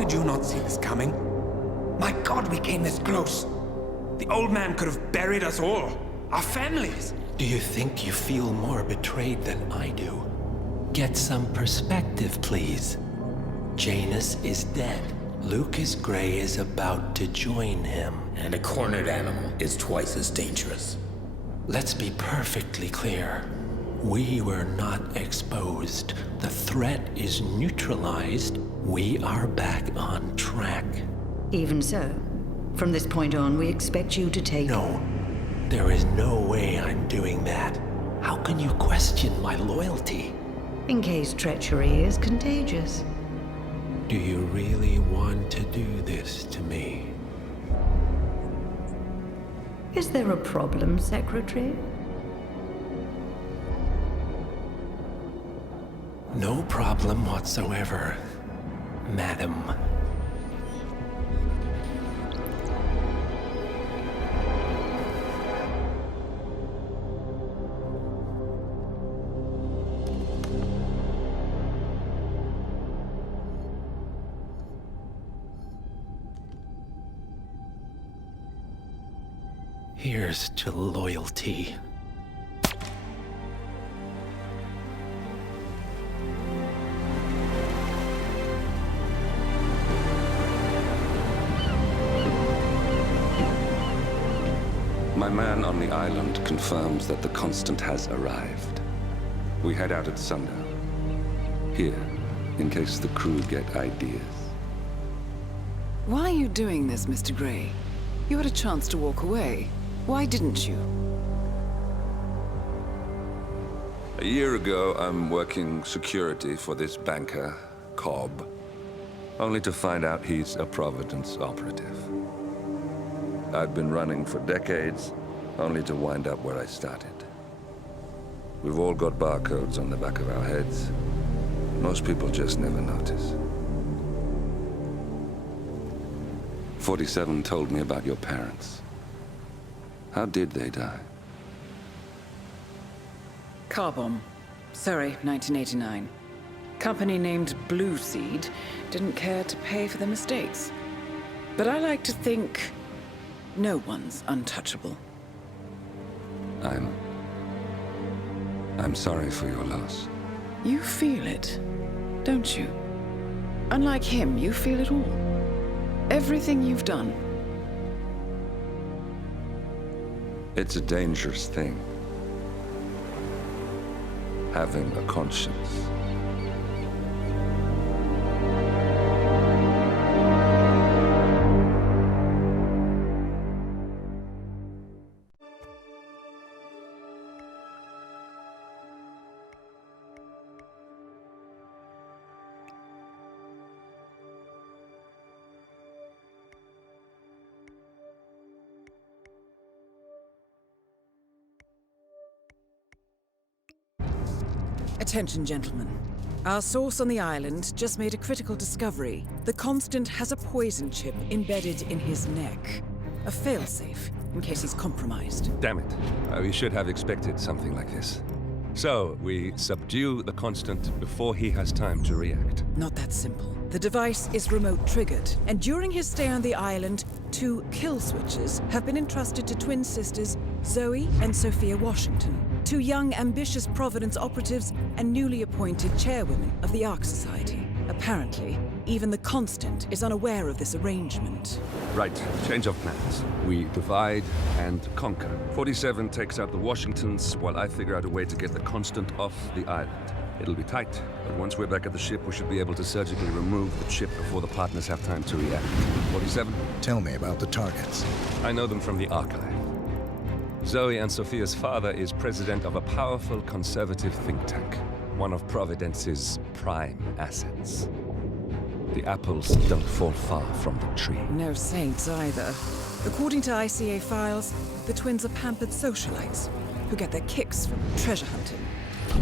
did you not see this coming? My God, we came this close. The old man could have buried us all. Our families. Do you think you feel more betrayed than I do? Get some perspective, please. Janus is dead. Lucas Gray is about to join him. And a cornered animal is twice as dangerous. Let's be perfectly clear. We were not exposed. The threat is neutralized. We are back on track. Even so, from this point on, we expect you to take... No, there is no way I'm doing that. How can you question my loyalty? In case treachery is contagious. Do you really want to do this to me? Is there a problem, Secretary? No problem whatsoever, Madam. Here's to loyalty. My man on the island confirms that the Constant has arrived. We head out at sundown. Here, in case the crew get ideas. Why are you doing this, Mr. Gray? You had a chance to walk away. Why didn't you? A year ago, I'm working security for this banker, Cobb, only to find out he's a Providence operative. I've been running for decades, only to wind up where I started. We've all got barcodes on the back of our heads. Most people just never notice. 47 told me about your parents. How did they die? Car bomb. Surrey, 1989. Company named Blue Seed didn't care to pay for their mistakes. But I like to think no one's untouchable. I'm sorry for your loss. You feel it, don't you? Unlike him, you feel it all. Everything you've done. It's a dangerous thing. Having a conscience. Attention, gentlemen. Our source on the island just made a critical discovery. The Constant has a poison chip embedded in his neck. A failsafe, in case he's compromised. Damn it. We should have expected something like this. So, we subdue the Constant before he has time to react. Not that simple. The device is remote triggered, and during his stay on the island, 2 kill switches have been entrusted to twin sisters Zoe and Sophia Washington, 2 young, ambitious Providence operatives and newly appointed chairwomen of the Ark Society. Apparently, even the Constant is unaware of this arrangement. Right, change of plans. We divide and conquer. 47 takes out the Washingtons, while I figure out a way to get the Constant off the island. It'll be tight, but once we're back at the ship, we should be able to surgically remove the chip before the partners have time to react. 47? Tell me about the targets. I know them from the archive. Zoe and Sophia's father is president of a powerful conservative think tank, one of Providence's prime assets. The apples don't fall far from the tree. No saints either. According to ICA files, the twins are pampered socialites who get their kicks from treasure hunting.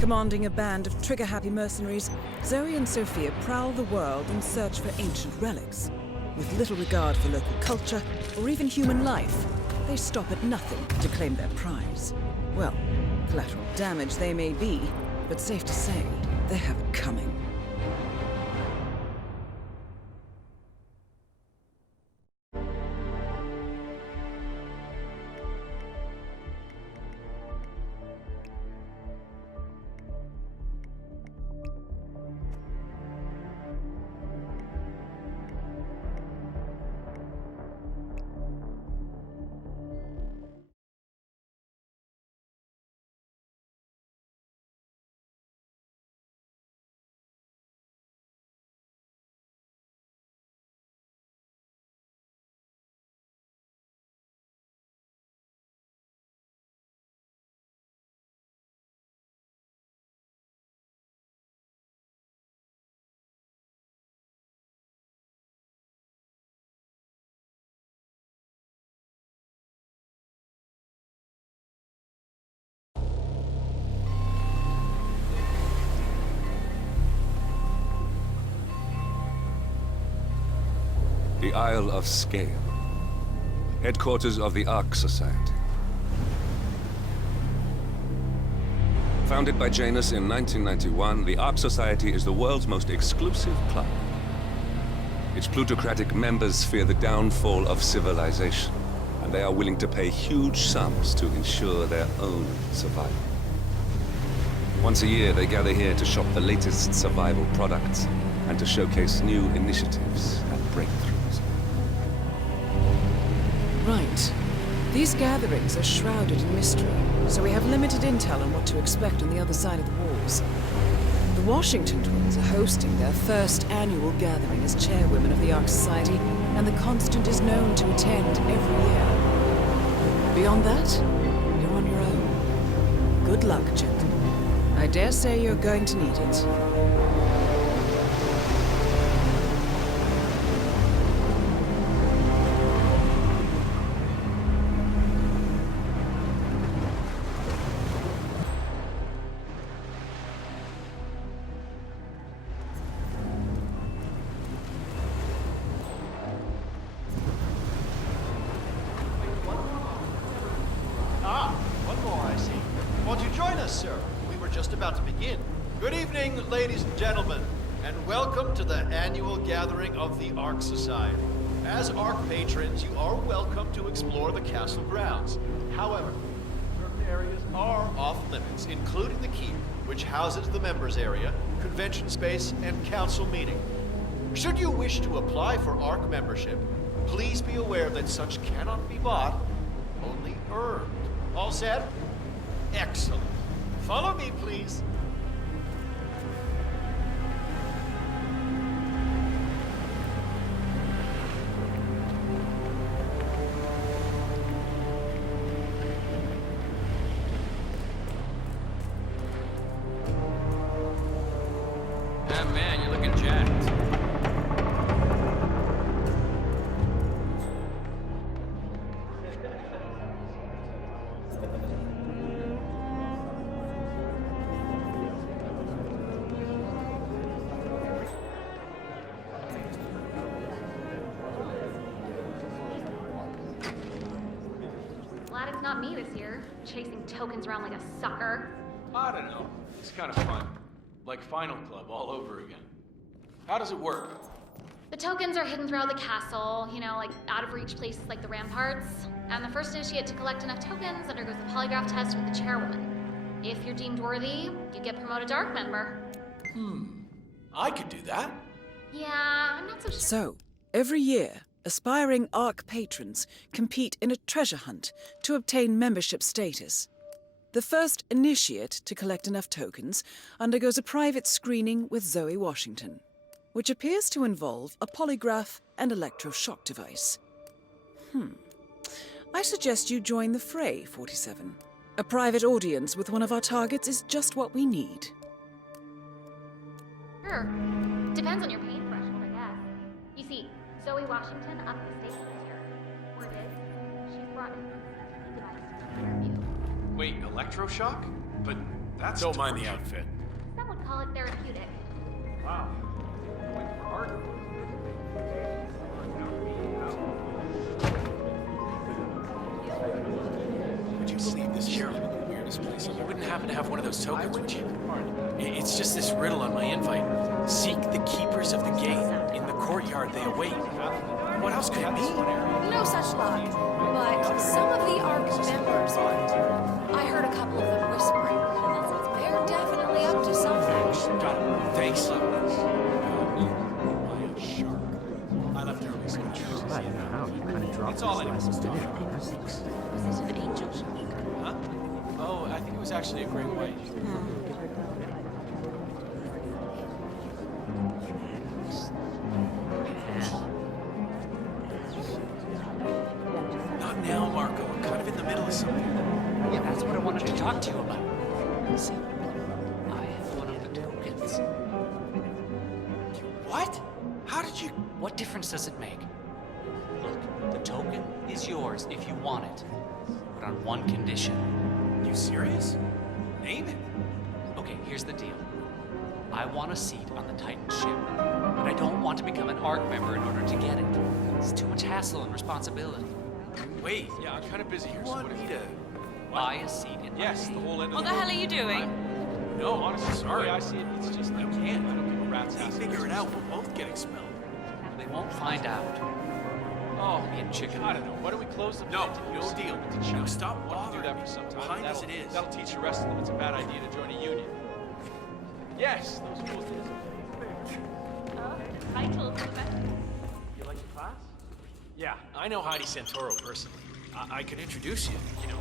Commanding a band of trigger-happy mercenaries, Zoe and Sophia prowl the world in search for ancient relics. With little regard for local culture or even human life, they stop at nothing to claim their prize. Well, collateral damage they may be, but safe to say, they have it coming. the Isle of Sgail, headquarters of the Ark Society. Founded by Janus in 1991, the Ark Society is the world's most exclusive club. Its plutocratic members fear the downfall of civilization, and they are willing to pay huge sums to ensure their own survival. Once a year, they gather here to shop the latest survival products and to showcase new initiatives and breakthroughs. Right. These gatherings are shrouded in mystery, so we have limited intel on what to expect on the other side of the walls. The Washington twins are hosting their first annual gathering as chairwomen of the Ark Society, and the Constant is known to attend every year. Beyond that, you're on your own. Good luck, gentlemen. I dare say you're going to need it. One more, I see. Won't you join us, sir? We were just about to begin. Good evening, ladies and gentlemen, and welcome to the annual gathering of the Ark Society. As Ark patrons, you are welcome to explore the castle grounds. However, certain areas are off limits, including the keep, which houses the members area, convention space, and council meeting. Should you wish to apply for Ark membership, please be aware that such cannot be bought, only earned. All set? Excellent. Follow me, please. Ah, man, you're looking jacked. Glad it's not me this year, chasing tokens around like a sucker. I don't know. It's kind of fun. Like Final Club all over again. How does it work? The tokens are hidden throughout the castle, you know, like out of reach places like the ramparts. And the first initiate to collect enough tokens undergoes a polygraph test with the chairwoman. If you're deemed worthy, you get promoted to Ark member. I could do that. Yeah, I'm not so sure. So, every year, aspiring Ark patrons compete in a treasure hunt to obtain membership status. The first initiate to collect enough tokens undergoes a private screening with Zoe Washington, which appears to involve a polygraph and electroshock device. I suggest you join the fray, 47. A private audience with one of our targets is just what we need. Sure. Depends on your pain threshold, I guess. You see, Zoe Washington up the station this year. Word is, she's brought in a device to interview. Wait, electroshock? But that's Don't mind the torture. outfit. Some would call it therapeutic. Wow. Went for art. Would you believe this here? The weirdest place. You wouldn't happen to have one of those tokens, would you? It's just this riddle on my invite. Seek the keepers of the gate. In the courtyard they await. What else could it be? No such luck. But some of the Ark members might. I heard a couple of them whispering. They're definitely up to something. Got it. Thanks. I left early, so it's all in. Was it an angel? Huh? Oh, I think it was actually a great white. Not now, Marco. I'm kind of in the middle of something. Yeah, that's what I wanted to talk to you about. See, I have one of the tokens. What? How did you... What difference does it make? Look, the token is yours if you want it, but on one condition. You serious? Name it. Okay, here's the deal. I want a seat on the Titan ship, but I don't want to become an Ark member in order to get it. It's too much hassle and responsibility. Wait, yeah, I'm kind of busy here. So what if you Buy a seat in Yes, the whole end of What the hell are you doing? No, honestly, sorry. The way I see it, it's just I can't. I don't give a rat's ass. figure it out, we'll both get expelled. They won't find out. Oh, Being chicken. I don't know. Why don't we close the No, plant and no use deal. it to No, check? stop Why don't we do bothering that for some me. time? Fine as it is. That'll teach the rest of them it's a bad idea to join a union. Yes, those fools did. Title for the best. You like your class? Yeah, I know Heidi Santoro personally. I could introduce you, you know.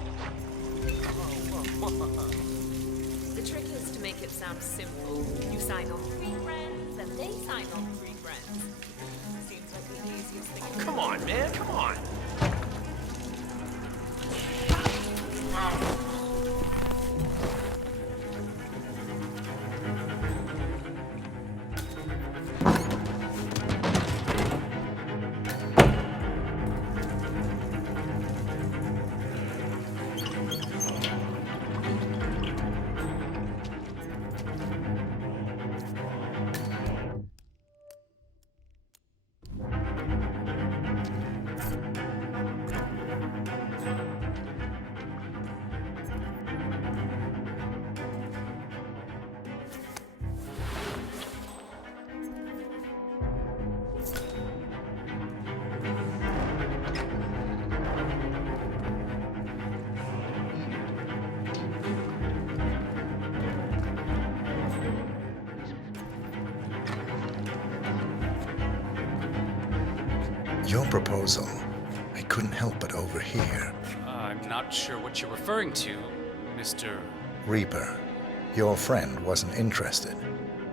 The trick is to make it sound simple. You sign on 3 friends, and they sign on 3 friends. Seems like the easiest thing. Oh, come on, man, come on. Your proposal, I couldn't help but overhear. I'm not sure what you're referring to, Mr. Reaper, your friend wasn't interested,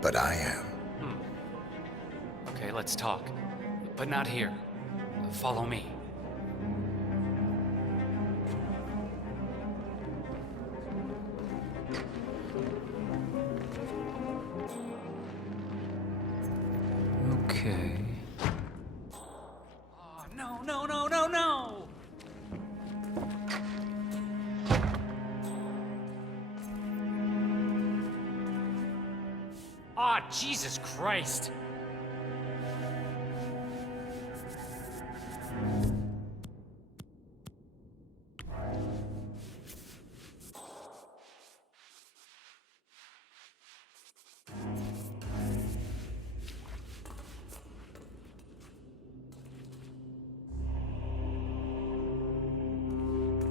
but I am. Okay, let's talk. But not here. Follow me. Okay. Oh, no, no, no, no, no! Ah, Jesus Christ!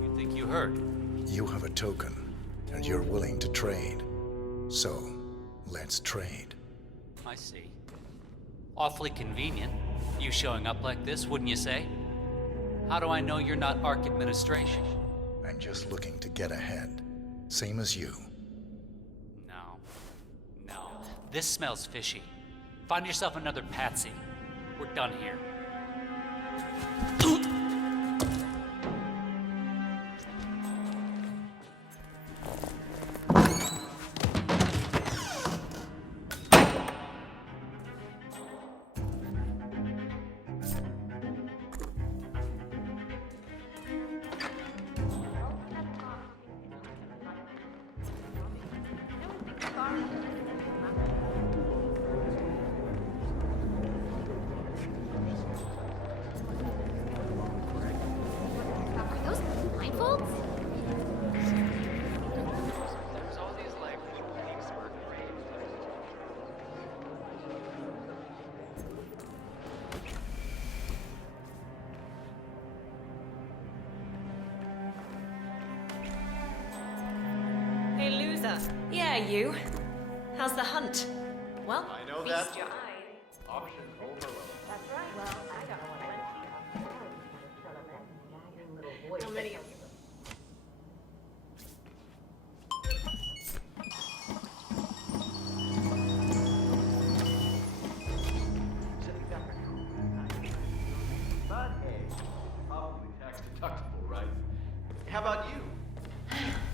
You think you heard? You have a token, and you're willing to trade. So, let's trade. I see. Awfully convenient. You showing up like this, wouldn't you say? How do I know you're not Ark administration? I'm just looking to get ahead. Same as you. No. No. This smells fishy. Find yourself another patsy. We're done here. Are those blindfolds? There's all these like Hey, loser. Yeah, you. How's the hunt? Well, I know feast that. your eyes. Option overload. That's right. Well, I don't know. How many of you? But hey, probably tax deductible, right? How about you?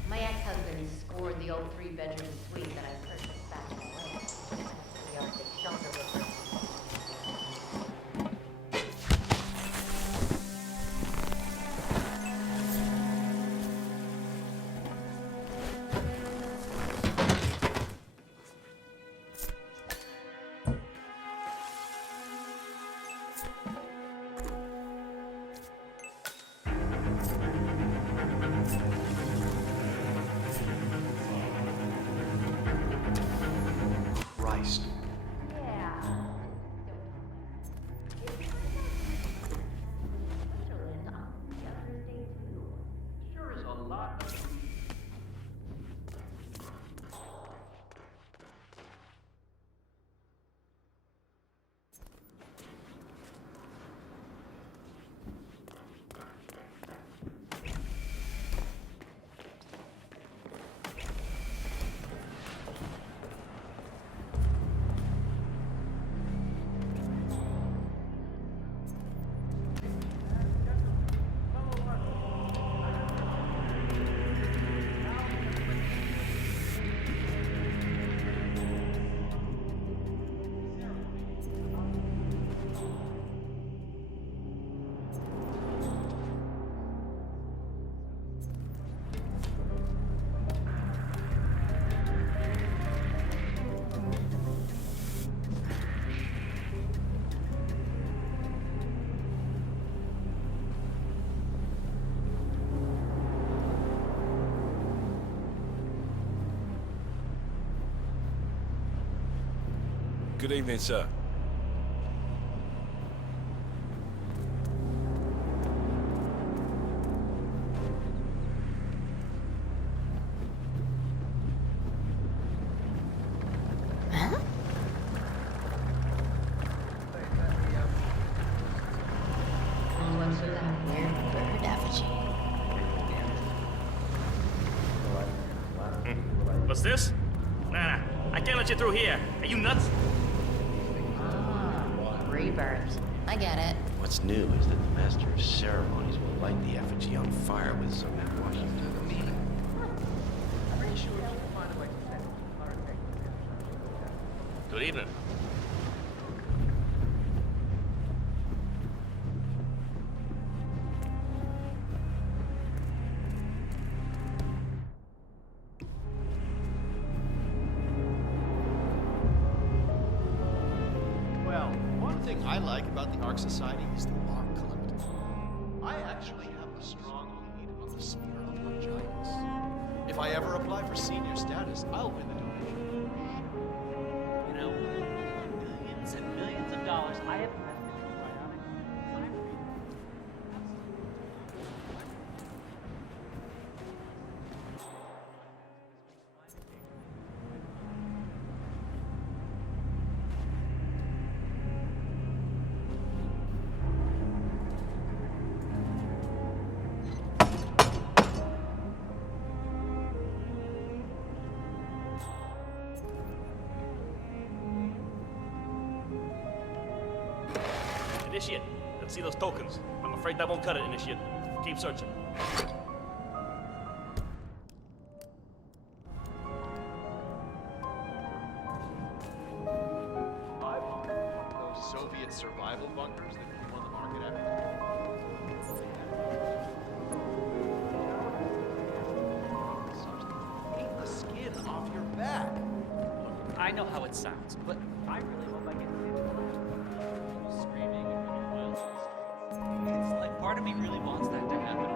My ex-husband scored the old 3-bedroom suite that I purchased back in the way. The Arctic shelter was Good evening, sir. What's with that weird bird effigy? What's this? Nah, I can't let you through here. Are you nuts? Rebirth. I get it. What's new is that the Master of Ceremonies will light the effigy on fire with Zoe and Washington. Good evening. Well, one thing I like about the Ark Society is the Ark Collective. I actually have a strong lead on the Spear of Longinus. If I ever apply for senior status, I'll win the donation. You know, millions and millions of dollars I have invested in cryonic. Initiate, let's see those tokens. I'm afraid that won't cut it, Initiate. Keep searching. Those Soviet survival bunkers that came on the market after the Take the skin off your back. I know how it sounds, but I really hope I get to see screaming and running wild. It's like part of me really wants that to happen.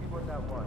see what that was.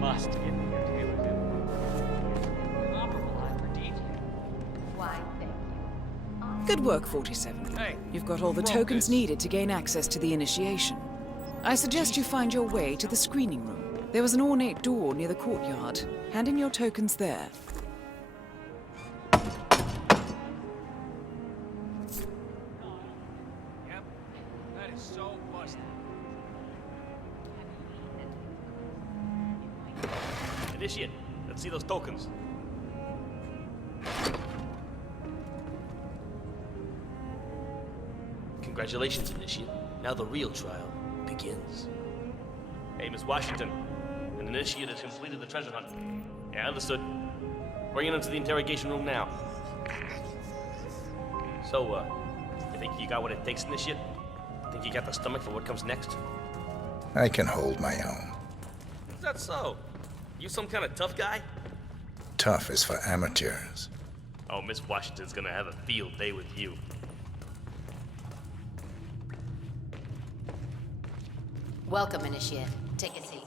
Must get me your tailor too. Comparable, I redeemed you. Why, thank you. Good work, 47. Hey, You've got all the tokens needed to gain access to the initiation. I suggest you find your way to the screening room. There was an ornate door near the courtyard. Hand in your tokens there. Yep, that is so busted. Initiate, let's see those tokens. Congratulations, Initiate. Now the real trial begins. Hey, Miss Washington. An Initiate has completed the treasure hunt. Yeah, understood. Bring it into the interrogation room now. So, you think you got what it takes, Initiate? Think you got the stomach for what comes next? I can hold my own. Is that so? You some kind of tough guy? Tough is for amateurs. Oh, Miss Washington's gonna have a field day with you. Welcome, Initiate. Take a seat.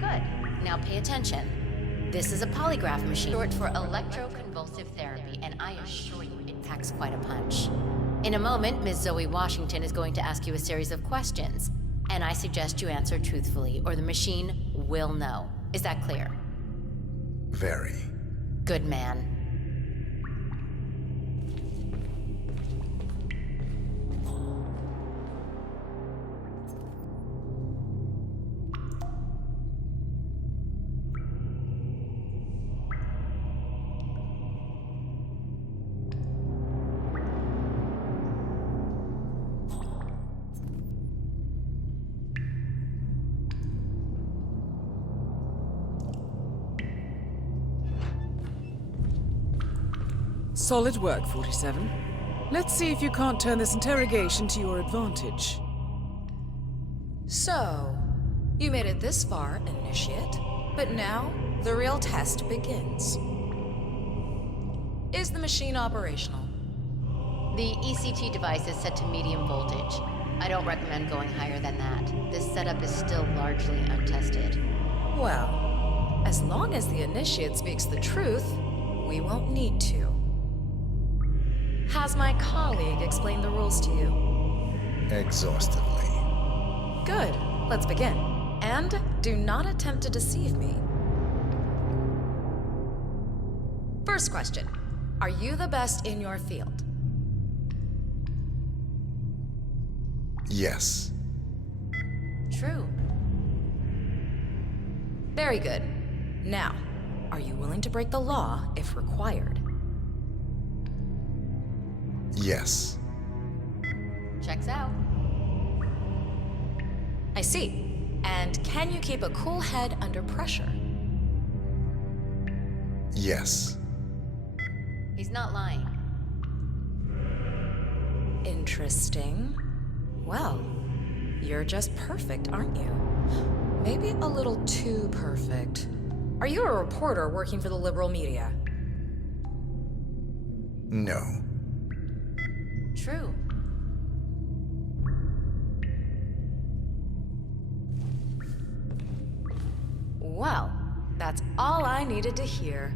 Good. Now pay attention. This is a polygraph machine, short for electroconvulsive therapy, and I assure you it packs quite a punch. In a moment, Ms. Zoe Washington is going to ask you a series of questions, and I suggest you answer truthfully, or the machine will know. Is that clear? Very. Good man. Solid work, 47. Let's see if you can't turn this interrogation to your advantage. So, you made it this far, Initiate. But now, the real test begins. Is the machine operational? The ECT device is set to medium voltage. I don't recommend going higher than that. This setup is still largely untested. Well, as long as the Initiate speaks the truth, we won't need to. Has my colleague explained the rules to you? Exhaustively. Good. Let's begin. And do not attempt to deceive me. First question. Are you the best in your field? Yes. True. Very good. Now, are you willing to break the law if required? Yes. Checks out. I see. And can you keep a cool head under pressure? Yes. He's not lying. Interesting. Well, you're just perfect, aren't you? Maybe a little too perfect. Are you a reporter working for the liberal media? No. True. Well, that's all I needed to hear.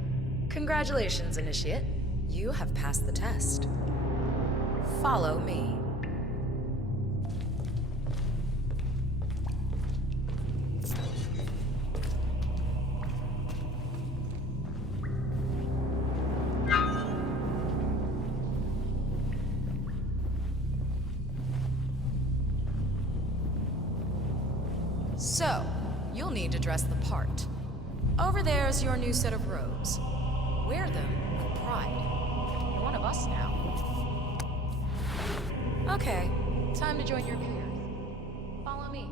Congratulations, Initiate. You have passed the test. Follow me. So, you'll need to dress the part. Over there's your new set of robes. Wear them with pride. You're one of us now. Okay, time to join your peers. Follow me.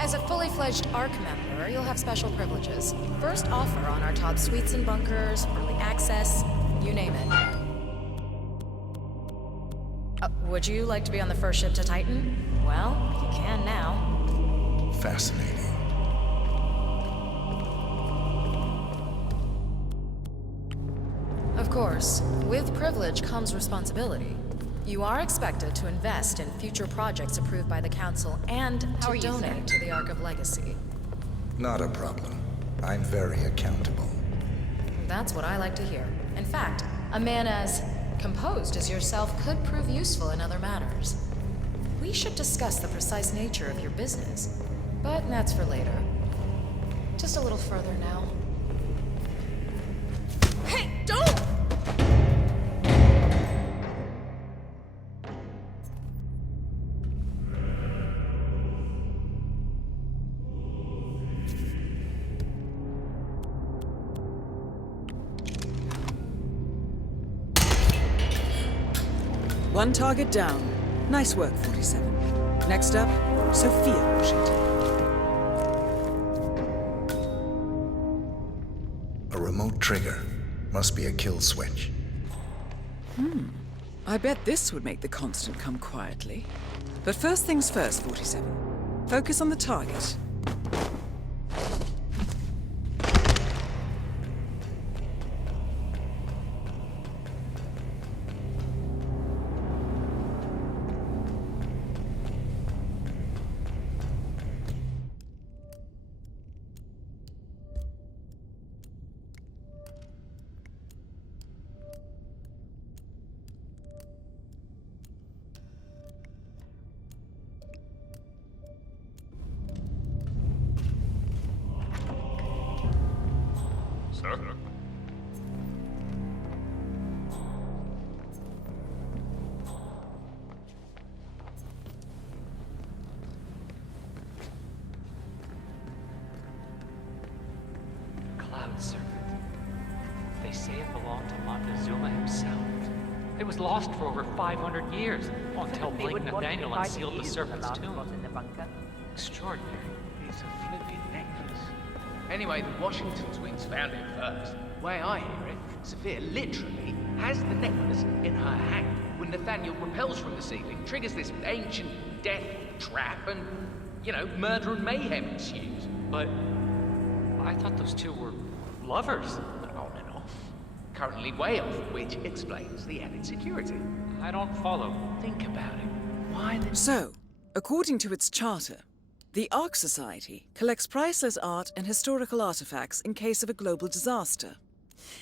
As a fully fledged Ark member, you'll have special privileges. First offer on our top suites and bunkers, early access, you name it. Would you like to be on the first ship to Titan? Well, you can now. Fascinating. Of course, with privilege comes responsibility. You are expected to invest in future projects approved by the Council and to donate to the Ark of Legacy. Not a problem. I'm very accountable. That's what I like to hear. In fact, a man as composed as yourself could prove useful in other matters. We should discuss the precise nature of your business, but that's for later. Just a little further now. Hey, don't! One target down. Nice work, 47. Next up, Sophia Washington. A remote trigger. Must be a kill switch. I bet this would make the Constant come quietly. But first things first, 47. Focus on the target. Sir? Cloud Serpent. They say it belonged to Montezuma himself. It was lost for over 500 years until Blake Nathaniel unsealed the Serpent's tomb. Extraordinary. It's a flipping necklace. Anyway, the Washington twins found it first. Way I hear it, Sophia literally has the necklace in her hand when Nathaniel repels from the ceiling, triggers this ancient death trap, and, you know, murder and mayhem ensues. But I thought those two were lovers. On and off. Currently way off, which explains the added security. I don't follow. Think about it. Why the... So, according to its charter, the Ark Society collects priceless art and historical artifacts in case of a global disaster.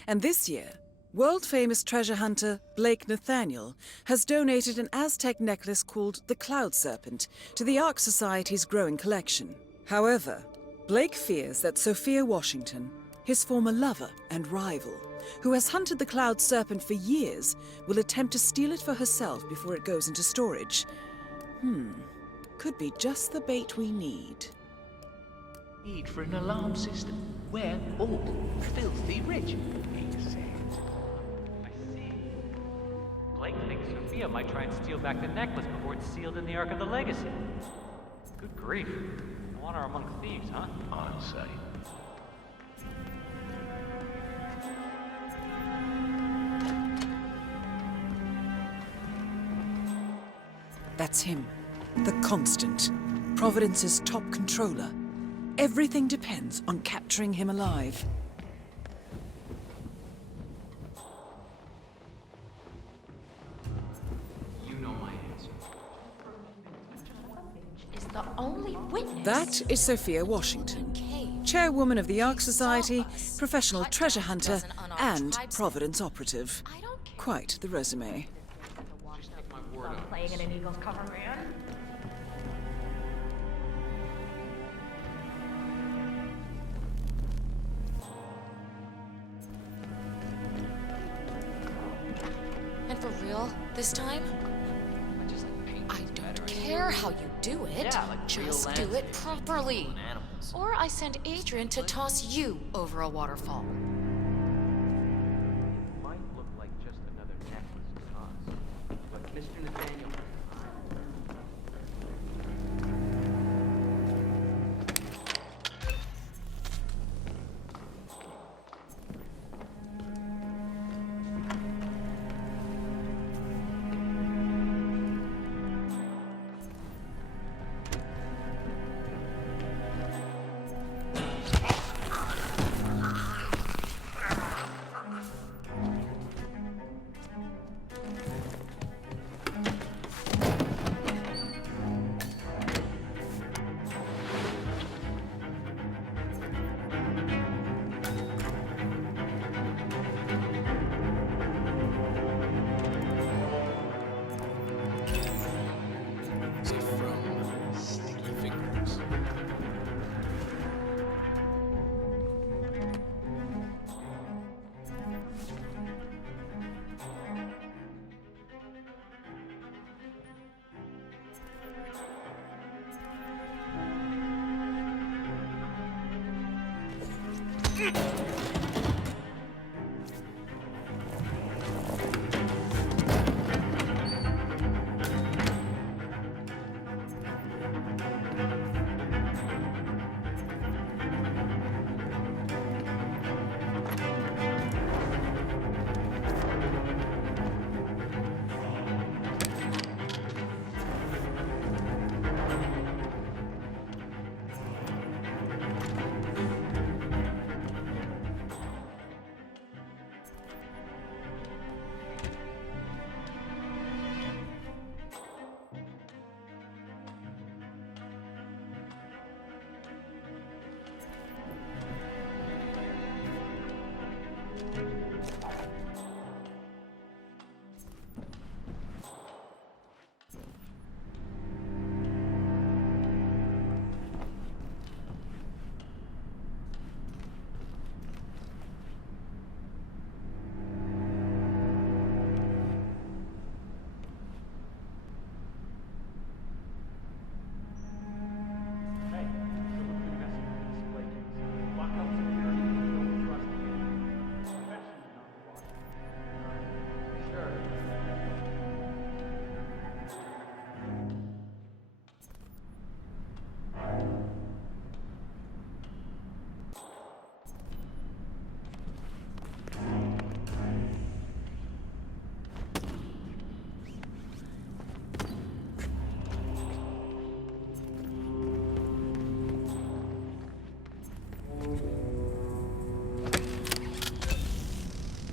And this year, world-famous treasure hunter Blake Nathaniel has donated an Aztec necklace called the Cloud Serpent to the Ark Society's growing collection. However, Blake fears that Sophia Washington, his former lover and rival, who has hunted the Cloud Serpent for years, will attempt to steal it for herself before it goes into storage. Could be just the bait we need. Need for an alarm system. We're all filthy rich, he said. I see. Blake thinks Sophia might try and steal back the necklace before it's sealed in the Ark of the Legacy. Good grief. I want her among thieves, huh? I'll say. That's him. The Constant. Providence's top controller. Everything depends on capturing him alive. You know my answer. Is the only witness. That is Sophia Washington, chairwoman of the Ark Society, professional treasure hunter, and Providence operative. Quite the resume. Playing in an eagle's cover, man. And for real, this time? I care how you do it. Yeah, like just do it properly. Or I send Adrian to toss you over a waterfall. Might look like just another necklace to us, but Mr. Nathaniel.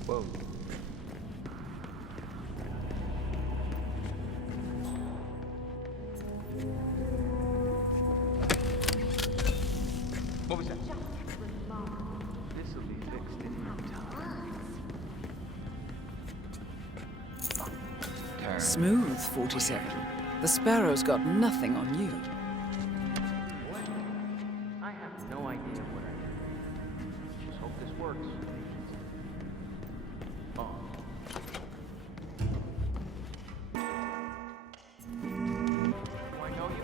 Whoa. What was that? This'll be fixed in no time. Smooth, 47. The Sparrow's got nothing on you. I have no idea what I did. Just hope this works. Oh. Do I know you?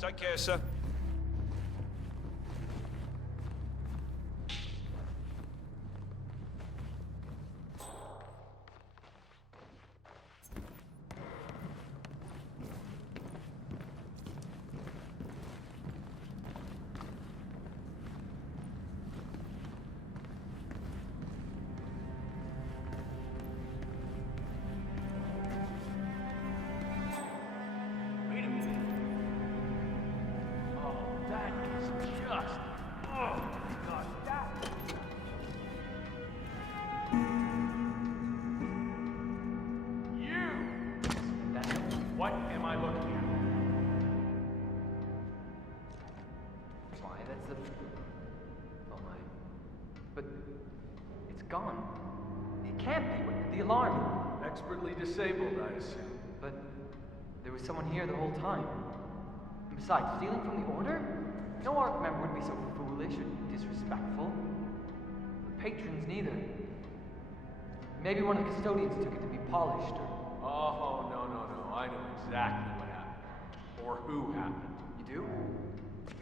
Take care, sir. Wait a minute. just... Oh, God, that... You! What am I looking at? Why, that's the... Oh my... But... it's gone. It can't be. The alarm. Expertly disabled, I assume. But... there was someone here the whole time. And besides, stealing from the Order? No Ark member would be so foolish or disrespectful. The patrons neither. Maybe one of the custodians took it to be polished or... Oh, no. I know exactly what happened. Or who happened. You do?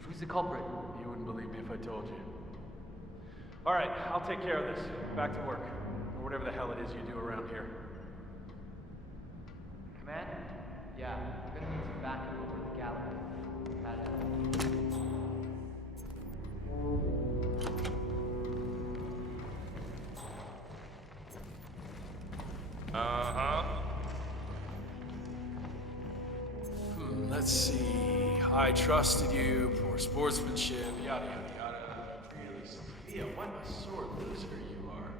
Who's the culprit? You wouldn't believe me if I told you. Alright, I'll take care of this. Back to work. Or whatever the hell it is you do around here. Command? Yeah, we're gonna need some backup over at the gallery. Let's see. I trusted you, poor sportsmanship, yada yada yada. Really, Sophia, what a sore loser you are.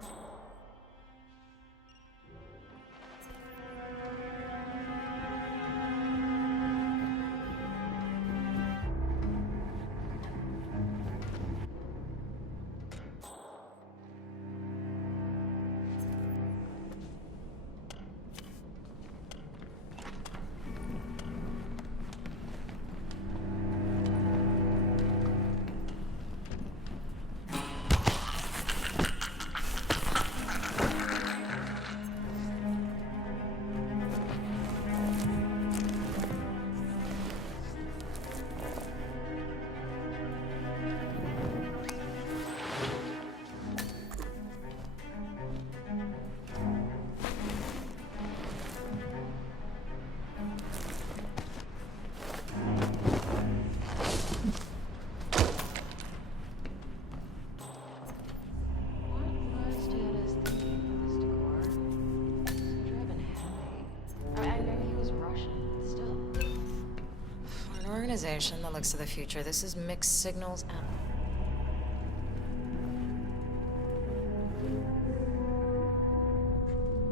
Organization that looks to the future. This is mixed signals and...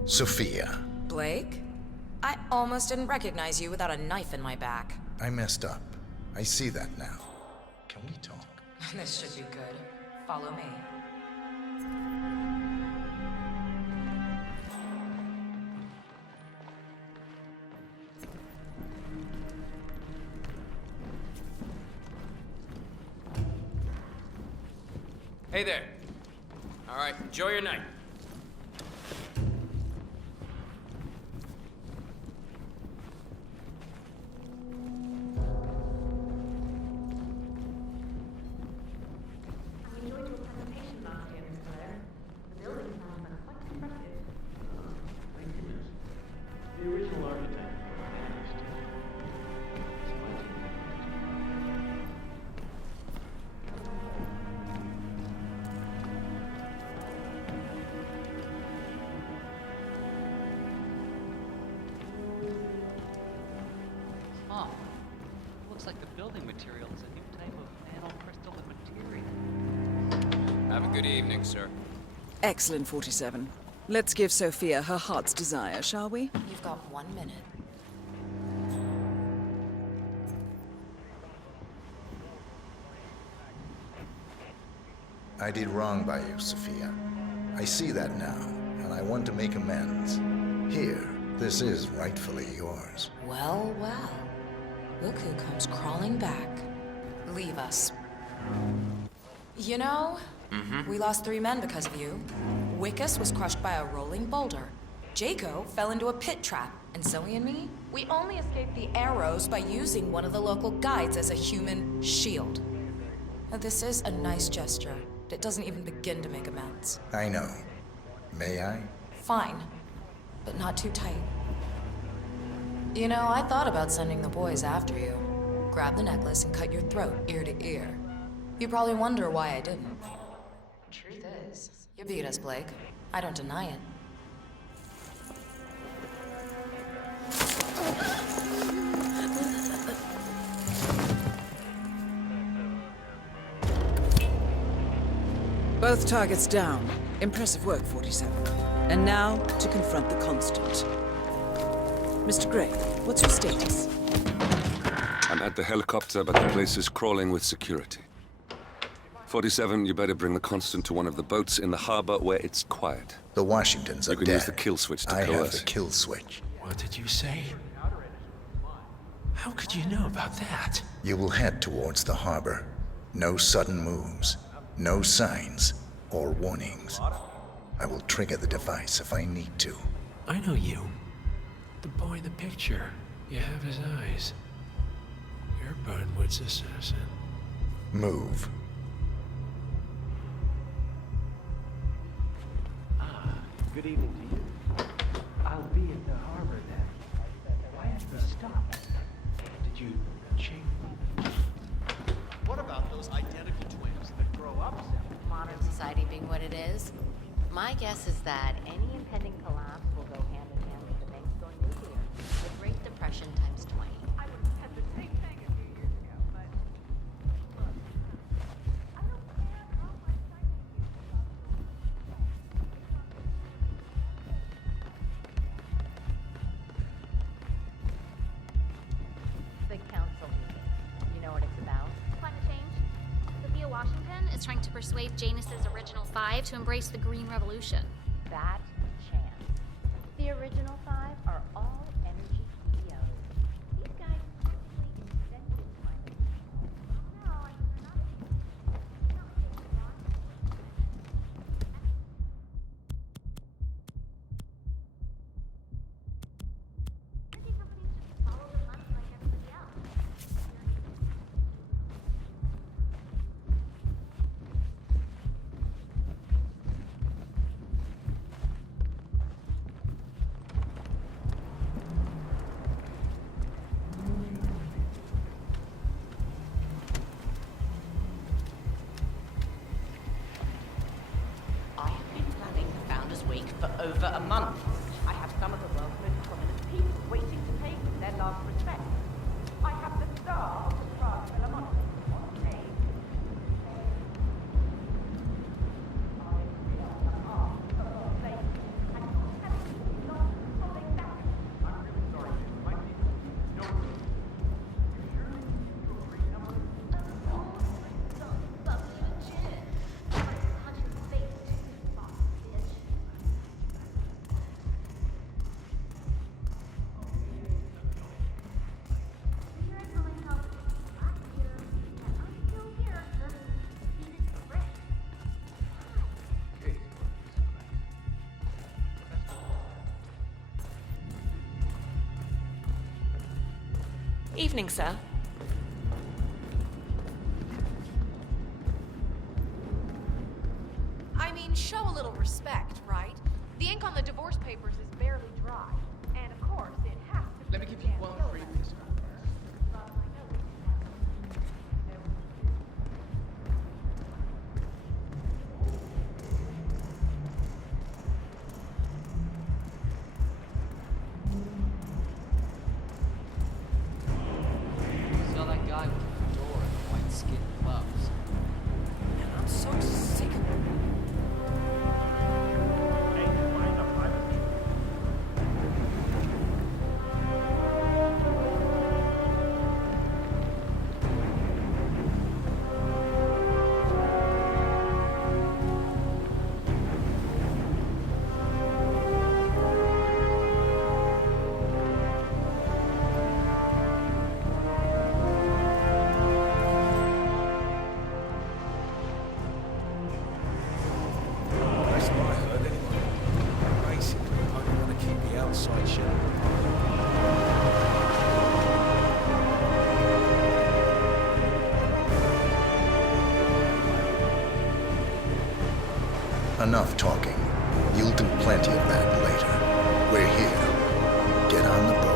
Sophia. Blake? I almost didn't recognize you without a knife in my back. I messed up. I see that now. Can we talk? This should be good. Follow me. Hey there. All right, enjoy your night. We enjoyed your presentation last year, Mr. Blair. The building sounds like quite impressive. Thank you, miss. The original architect. Huh. Looks like the building material is a new type of nanocrystalline material. Have a good evening, sir. Excellent, 47. Let's give Sophia her heart's desire, shall we? You've got 1 minute. I did wrong by you, Sophia. I see that now, and I want to make amends. Here, this is rightfully yours. Well, well. Look who comes crawling back. Leave us. You know, we lost 3 men because of you. Wickus was crushed by a rolling boulder. Jaco fell into a pit trap. And Zoe and me, we only escaped the arrows by using one of the local guides as a human shield. Now, this is a nice gesture. It doesn't even begin to make amends. I know. May I? Fine, but not too tight. You know, I thought about sending the boys after you. Grab the necklace and cut your throat ear to ear. You probably wonder why I didn't. Truth is, you beat us, Blake. I don't deny it. Both targets down. Impressive work, 47. And now, to confront the Constant. Mr. Gray, what's your status? I'm at the helicopter, but the place is crawling with security. 47, you better bring the Constant to one of the boats in the harbor where it's quiet. The Washingtons are dead. You can use the kill switch to coerce. I have the kill switch. What did you say? How could you know about that? You will head towards the harbor. No sudden moves. No signs or warnings. I will trigger the device if I need to. I know you. The boy in the picture. You have his eyes. You're Burnwood's assassin. Move. Good evening to you. I'll be at the harbor then. Why have we stopped? Did you change? What about those identical twins that grow up? Modern society being what it is, my guess is that any impending collapse will go hand in hand with the banks going nuclear. The Great Depression times 20. I would have said the same thing a few years ago, but look, I don't care how much I The council meeting. You know what it's about? Climate change. Sophia Washington is trying to persuade Janus's original 5 to embrace the Green Revolution. That chance. The original 5 are all energy CEOs. These guys actually invented climate change. No, they're not. Energy companies just follow the money like everybody else. I have been planning the Founders Week for over a month. I have some of the world's most prominent people waiting to pay their last respect. I have the star of the Prague Philharmonic on stage. Evening, sir. I mean, show a little respect, right? The ink on the divorce papers is barely dry. And of course, it has to be. Let me give you one free piece. Saw that guy with the fedora and the white skin gloves. And I'm so sick of it. That's what I heard anyway. Basically, I only want to keep the outside shut. Enough talking. You'll do plenty of that later. We're here. Get on the boat.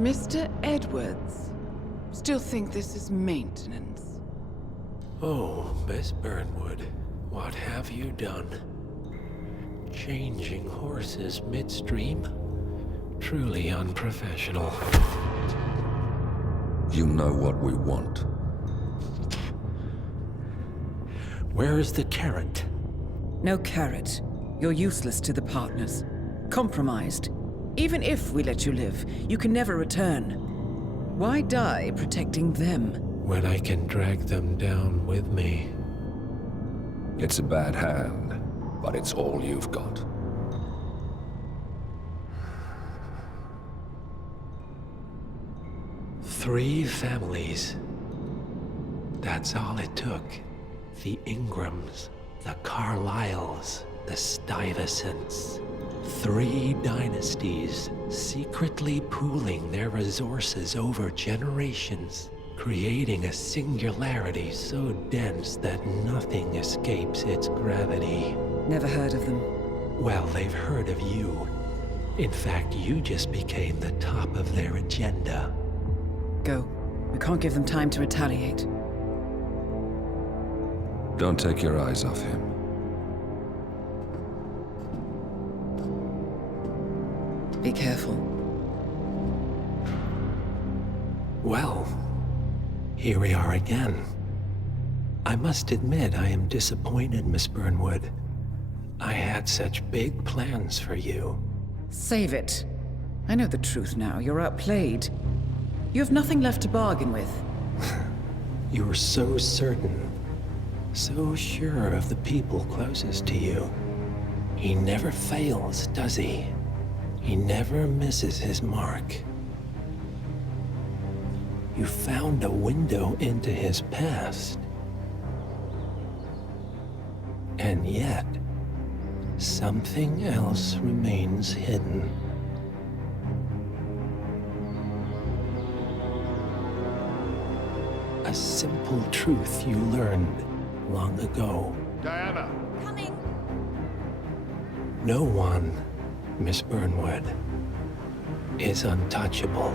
Mr. Edwards, still think this is maintenance? Oh, Miss Burnwood, what have you done? Changing horses midstream? Truly unprofessional. You know what we want. Where is the carrot? No carrot. You're useless to the partners. Compromised. Even if we let you live, you can never return. Why die protecting them? When I can drag them down with me. It's a bad hand, but it's all you've got. Three families. That's all it took. The Ingrams, the Carlisles, the Stuyvesants. 3 dynasties secretly pooling their resources over generations, creating a singularity so dense that nothing escapes its gravity. Never heard of them. Well, they've heard of you. In fact, you just became the top of their agenda. Go. We can't give them time to retaliate. Don't take your eyes off him. Be careful. Well, here we are again. I must admit I am disappointed, Miss Burnwood. I had such big plans for you. Save it. I know the truth now. You're outplayed. You have nothing left to bargain with. You were so certain, so sure of the people closest to you. He never fails, does he? He never misses his mark. You found a window into his past. And yet, something else remains hidden. A simple truth you learned long ago. Diana! Coming! No one, Miss Burnwood, is untouchable.